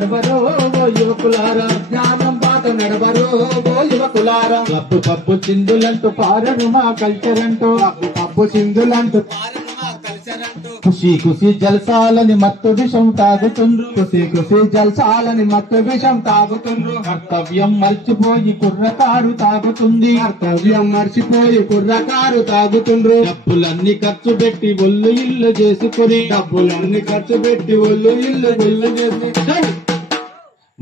నడవరో ఓ యువకులారా, జ్ఞానం బాట నడవరో ఓ యువకులారా. Club pub చిందులంటూ పారను మా కల్చర్ అంటూ, పబ్బు చిందులంటూ ఖుషి ఖుషి జల్సాలని మత్తు విషం తాగుతుండ్రు, ఖుషి ఖుషి జల్సాలని మత్తు విషం తాగుతుండ్రు. కర్తవ్యం మర్చిపోయి కుర్రకారు తాగుతుంది, కర్తవ్యం మర్చిపోయి కుర్రకారు తాగుతుండ్రు. డబ్బులన్నీ ఖర్చు పెట్టి ఒళ్ళు ఇల్లు చేసుకుని, డబ్బులన్నీ ఖర్చు పెట్టి ఒళ్ళు ఇల్లు చేసుకుని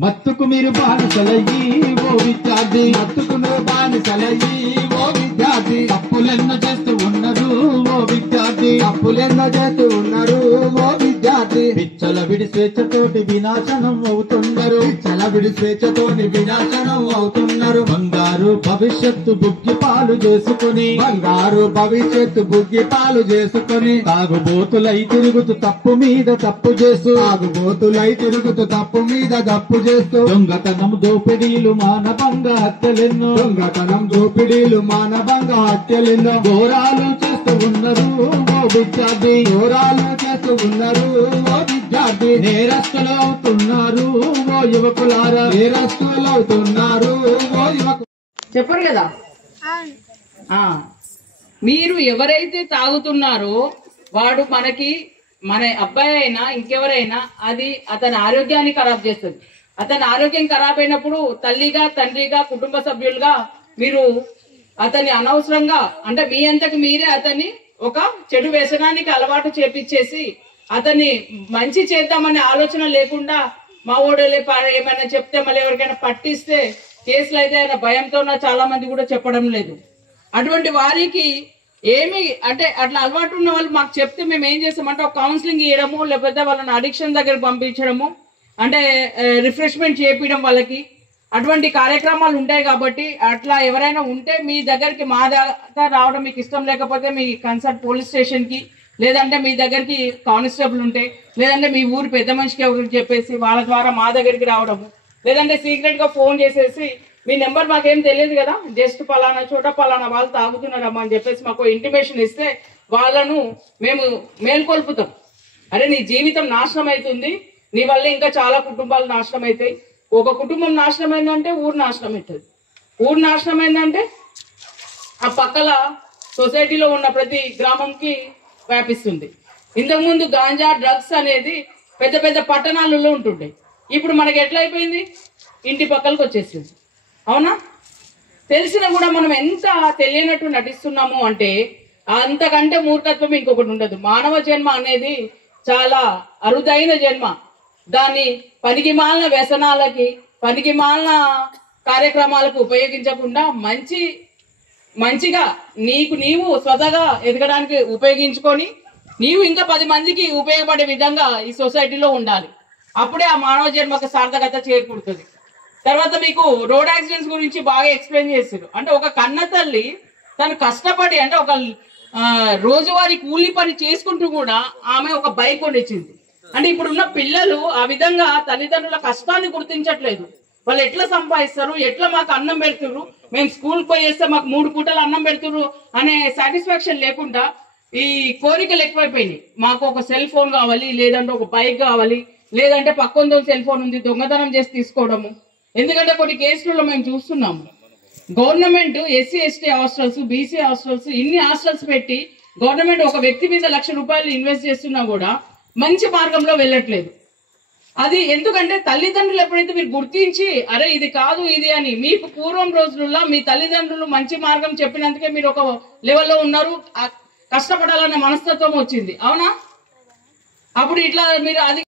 మత్తుకు మీరు బానిసలయ్యి ఓ విద్యార్థి, మత్తుకు మీరు బానిసలయ్యి ఓ విద్యార్థి. తప్పులెన్నో చేస్తూ ఉన్నారు ఓ విద్యార్థి, తప్పులెన్నో చేస్తూ ఉన్నారు ఓ విద్యార్థి. పిచ్చల విడి స్వేచ్ఛతోటి వినాశనం అవుతున్నారు, పిచ్చల విడి స్వేచ్ఛతోని వినాశనం అవుతున్నారు. బంగారు భవిష్యత్తు బుగ్గి పాలు చేసుకుని, బంగారు భవిష్యత్తు బుగ్గి పాలు చేసుకుని. తాగుబోతులై తిరుగుతూ తప్పు మీద తప్పు చేస్తూ, తాగుబోతులై తిరుగుతూ తప్పు మీద తప్పు చేస్తూ. దొంగతనం దోపిడీలు మానభంగ హత్యలెన్నో, దొంగతనం దోపిడీలు మానభంగ హత్యలెన్నో. ఘోరాలు చేస్తూ ఉన్నారు ఓ విద్యార్థి, ఘోరాలు చేస్తూ ఉన్నారు ఓ విద్యార్థి. నేరస్తులు అవుతున్నారు ఓ యువకులారా, నేరస్తులు అవుతున్నారు ఓ యువకు. చెప్పరు కదా. మీరు ఎవరైతే తాగుతున్నారో వాడు మన అబ్బాయి అయినా ఇంకెవరైనా అది అతని ఆరోగ్యాన్ని ఖరాబ్ చేస్తుంది. అతని ఆరోగ్యం ఖరాబ్ అయినప్పుడు తల్లిగా తండ్రిగా కుటుంబ సభ్యులుగా మీరు అతన్ని అనవసరంగా అంటే మీ అంతకు మీరే అతన్ని ఒక చెడు వ్యసనానికి అలవాటు చేపించేసి అతన్ని మంచి చేద్దామనే ఆలోచన లేకుండా మా ఓడలే ఏమైనా చెప్తే మళ్ళీ ఎవరికైనా పట్టిస్తే కేసులు అయితే ఆయన భయంతో చాలా మంది కూడా చెప్పడం లేదు. అటువంటి వారికి ఏమి అంటే అట్లా అలవాటు ఉన్న వాళ్ళు మాకు చెప్తే మేము ఏం చేస్తామంటే ఒక కౌన్సిలింగ్ ఇవ్వడము, లేకపోతే వాళ్ళని అడిక్షన్ దగ్గర పంపించడము, అంటే రిఫ్రెష్మెంట్ చేపించడం వాళ్ళకి. అటువంటి కార్యక్రమాలు ఉంటాయి కాబట్టి అట్లా ఎవరైనా ఉంటే మీ దగ్గరికి మా దగ్గర రావడం మీకు ఇష్టం లేకపోతే మీ కన్సర్ట్ పోలీస్ స్టేషన్కి, లేదంటే మీ దగ్గరికి కానిస్టేబుల్ ఉంటే, లేదంటే మీ ఊరు పెద్ద మనిషికి ఎవరికి చెప్పేసి వాళ్ళ ద్వారా మా దగ్గరికి రావడము, లేదంటే సీక్రెట్గా ఫోన్ చేసేసి మీ నెంబర్ మాకేం తెలియదు కదా, జస్ట్ పలానా చోట పలానా వాళ్ళు తాగుతున్నారమ్మా అని చెప్పేసి మాకు ఇంటిమేషన్ ఇస్తే వాళ్ళను మేము మేల్కొల్పుతాం. అరే నీ జీవితం నాశనం అవుతుంది, నీ వల్ల ఇంకా చాలా కుటుంబాలు నాశనం అవుతాయి. ఒక కుటుంబం నాశనం అయిందంటే ఊరు నాశనం అవుతుంది, ఊరు నాశనం అయిందంటే ఆ పక్కల సొసైటీలో ఉన్న ప్రతి గ్రామంకి వ్యాపిస్తుంది. ఇంతకుముందు గాంజా డ్రగ్స్ అనేది పెద్ద పెద్ద పట్టణాలలో ఉంటుండే, ఇప్పుడు మనకి ఎట్లా అయిపోయింది ఇంటి పక్కలకు వచ్చేసింది. అవునా? తెలిసినా కూడా మనం ఎంత తెలియనట్టు నటిస్తున్నాము అంటే అంతకంటే మూర్ఖత్వం ఇంకొకటి ఉండదు. మానవ జన్మ అనేది చాలా అరుదైన జన్మ. దాన్ని పనికిమాలిన వ్యసనాలకి పనికిమాలిన కార్యక్రమాలకు ఉపయోగించకుండా మంచిగా నీవు స్వతగా ఎదగడానికి ఉపయోగించుకొని నీవు ఇంకా 10 మందికి ఉపయోగపడే విధంగా ఈ సొసైటీలో ఉండాలి. అప్పుడే ఆ మానవ జన్మకు సార్థకత చేకూరుతుంది. తర్వాత మీకు రోడ్ యాక్సిడెంట్స్ గురించి బాగా ఎక్స్ప్లెయిన్ చేశారు. అంటే ఒక కన్న తల్లి తను కష్టపడి అంటే ఒక రోజువారీ కూలీ పని చేసుకుంటూ కూడా ఆమె ఒక బైక్ కొనిచ్చింది. అంటే ఇప్పుడున్న పిల్లలు ఆ విధంగా తల్లిదండ్రుల కష్టాన్ని గుర్తించట్లేదు. వాళ్ళు ఎట్లా సంపాదిస్తారు, ఎట్లా మాకు అన్నం పెడుతున్నారు, మేము స్కూల్కి పోయేస్తే మాకు 3 పూటలు అన్నం పెడుతున్నారు అనే సాటిస్ఫాక్షన్ లేకుండా ఈ కోరికలు ఎక్కువైపోయినాయి. మాకు ఒక సెల్ ఫోన్ కావాలి, లేదంటే ఒక బైక్ కావాలి, లేదంటే పక్కొందో సెల్ ఫోన్ ఉంది దొంగతనం చేసి తీసుకోవడము. ఎందుకంటే కొన్ని కేసులలో మేము చూస్తున్నాము government SC ST hostels, BC hostels, ఇన్ని హాస్టల్స్ పెట్టి గవర్నమెంట్ ఒక వ్యక్తి మీద ₹1,00,000 ఇన్వెస్ట్ చేస్తున్నా కూడా మంచి మార్గంలో వెళ్ళట్లేదు. అది ఎందుకంటే తల్లిదండ్రులు ఎప్పుడైతే మీరు గుర్తించి అరే ఇది కాదు ఇది అని మీకు పూర్వం రోజుల్లో మీ తల్లిదండ్రులు మంచి మార్గం చెప్పినందుకే మీరు ఒక లెవెల్లో ఉన్నారు, కష్టపడాలనే మనస్తత్వం వచ్చింది. అవునా? అప్పుడు ఇట్లా మీరు అది